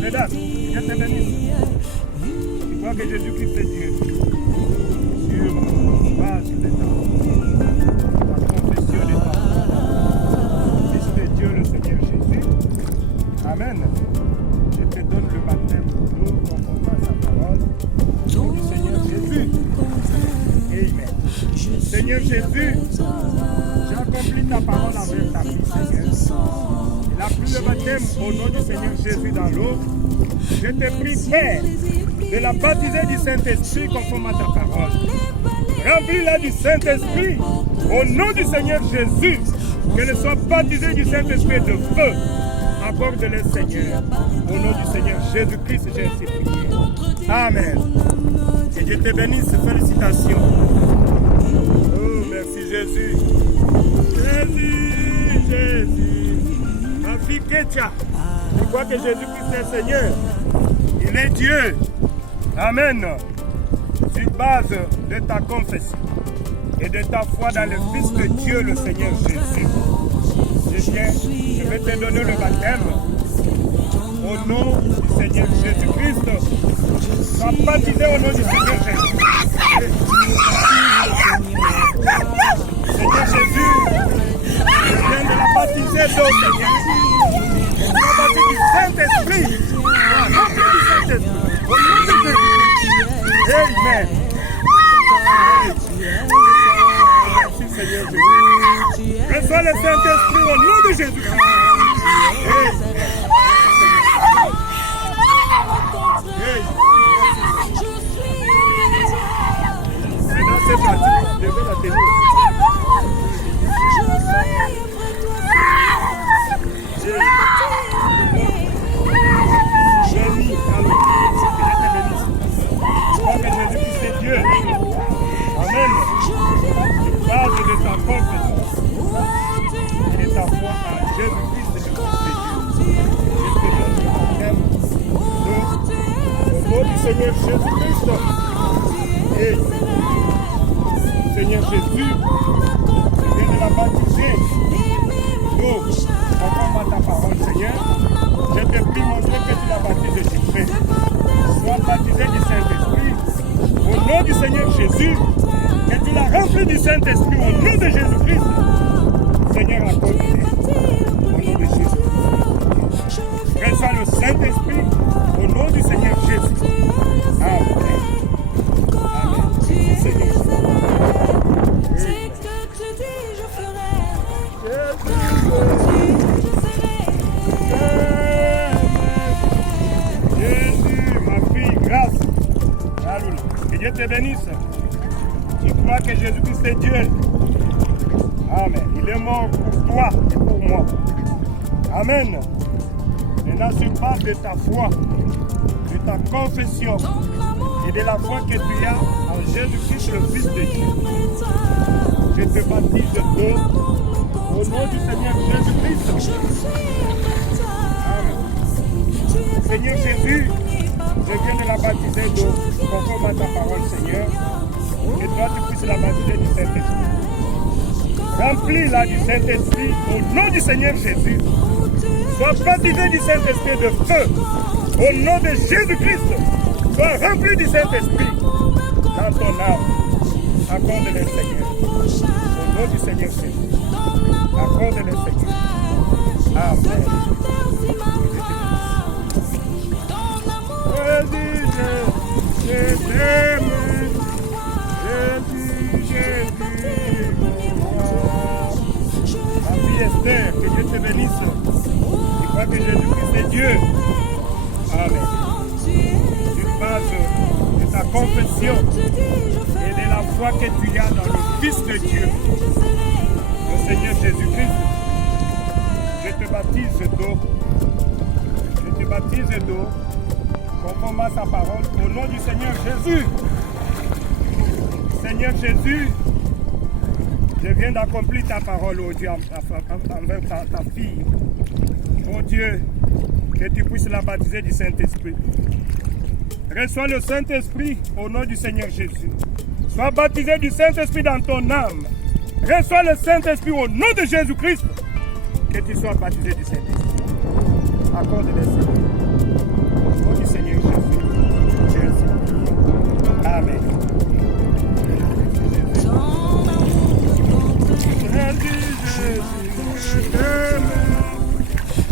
Mesdames, Dieu te bénisse. Tu crois que Jésus-Christ est Dieu. Sur base de ta confession de ta foi. Fils de Dieu, le Seigneur Jésus. Amen. Je te donne le baptême d'eau conformément à sa parole. Au nom du Seigneur Jésus. Amen. Seigneur Jésus, j'ai accompli ta parole avec ta fille, Seigneur. Il a pris le baptême au nom du Seigneur Jésus dans l'eau. Je te prie, Père, de la baptiser du Saint-Esprit conforme à ta parole. Remplis-la du Saint-Esprit au nom du Seigneur Jésus. Qu'elle soit baptisée du Saint-Esprit et de feu. Accorde-le, Seigneur. Au nom du Seigneur Jésus-Christ, j'ai ainsi prié. Amen. Que Dieu te bénisse. Félicitations. Oh, merci Jésus. Jésus, Jésus. Ma fille Ketia, tu crois que Jésus-Christ est Seigneur? Il est Dieu. Amen. Sur base de ta confession et de ta foi dans le Fils de Dieu, le Seigneur Jésus. Je vais te donner le baptême au nom du Seigneur Jésus-Christ. Sois baptisé au nom du Seigneur Jésus. Seigneur Jésus, je viens de la baptiser d'eau, Seigneur. Je la baptise du Saint-Esprit. Remplis du Saint-Esprit. Au nom de Jésus. Amen. Merci Seigneur Jésus. Reçois le Saint-Esprit au nom de Jésus. Maintenant c'est parti. Je vais la tenir. J'ai mis dans le je crois que Jésus-Christ est Dieu. Amen. Base de ta confession et de ta foi à Jésus-Christ, le Fils de Dieu. Je te donne le baptême au nom du Seigneur Jésus-Christ. Et Seigneur Jésus, je viens de la baptiser. Donc, conforme à ta parole, Seigneur, je te prie montrer que tu l'as baptisé du Christ. Sois baptisé du Saint-Esprit au nom du Seigneur Jésus. Et tu l'as rempli du Saint-Esprit au nom de Jésus-Christ. Seigneur, accorde-le au nom de Jésus. Reçois le Saint-Esprit au nom du Seigneur Jésus. Amen. Amen. Seigneur. C'est que tu dis, je ferai. Je serai. Jésus, ma fille, grâce. Alléluia. Que Dieu te bénisse. Tu crois que Jésus-Christ est Dieu. Amen. Il est mort pour toi et pour moi. Amen. Maintenant, sur base de ta foi, de ta confession et de la foi que tu as en Jésus-Christ, le Fils de Dieu, je te baptise d'eau au nom du Seigneur Jésus-Christ. Amen. Seigneur Jésus, je viens de la baptiser d'eau conforme à ta parole, Seigneur. Et toi, tu puisses la baptiser du Saint-Esprit. Remplis-la du Saint-Esprit au nom du Seigneur Jésus. Sois baptisé du Saint-Esprit de feu au nom de Jésus-Christ. Sois rempli du Saint-Esprit dans ton âme. Accorde-le, Seigneur. Au nom du Seigneur Jésus. Accorde-le, Seigneur. Amen. Jésus, je t'aime. Jésus, Jésus, ma fille Esther, que Dieu te bénisse. Tu crois que Jésus-Christ est Dieu. Amen. Sur base de ta confession et de la foi que tu as dans le Fils de Dieu, le Seigneur Jésus-Christ, je te baptise d'eau. Je te baptise d'eau conforme à sa parole au nom du Seigneur Jésus. Seigneur Jésus, je viens d'accomplir ta parole, oh Dieu, envers ta fille. Oh Dieu, que tu puisses la baptiser du Saint-Esprit. Reçois le Saint-Esprit au nom du Seigneur Jésus. Sois baptisé du Saint-Esprit dans ton âme. Reçois le Saint-Esprit au nom de Jésus-Christ. Que tu sois baptisé du Saint-Esprit. accorde-les, Seigneur. Au nom du Seigneur Jésus, j'ai ainsi prié. Amen.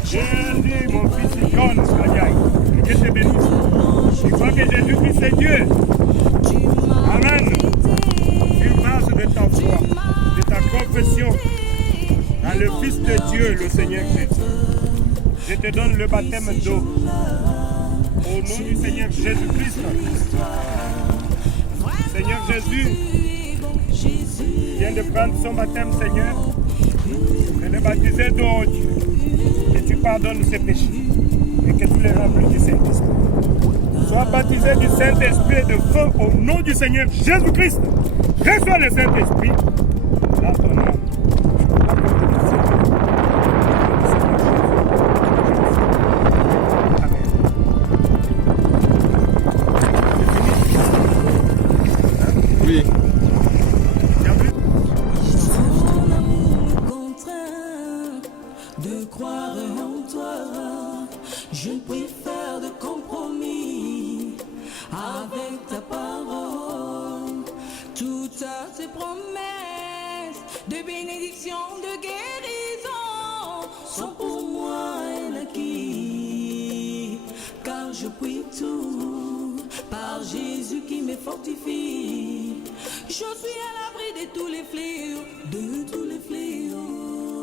Jésus, mon fils, il donne, que Dieu te bénisse. Tu crois que Jésus-Christ est Dieu. Amen. Sur base de ta foi, de ta confession dans le Fils de Dieu, le Seigneur Jésus. Je te donne le baptême d'eau. Au nom du Seigneur Jésus-Christ. Seigneur Jésus vient de prendre son baptême, Seigneur, de le baptiser d'eau, Dieu. Que tu pardonnes ses péchés et que tu les remplis du Saint-Esprit. Sois baptisé du Saint-Esprit et de feu au nom du Seigneur Jésus-Christ. Reçois le Saint-Esprit dans ton âme. Oui. Ton amour me contraint de croire en toi. Je ne puis faire de compromis avec ta parole. Toutes tes promesses de bénédiction, de guérison sont pour moi un acquis. Car je puis tout par Jésus qui me fortifie. Je suis à l'abri de tous les fléaux, de tous les fléaux.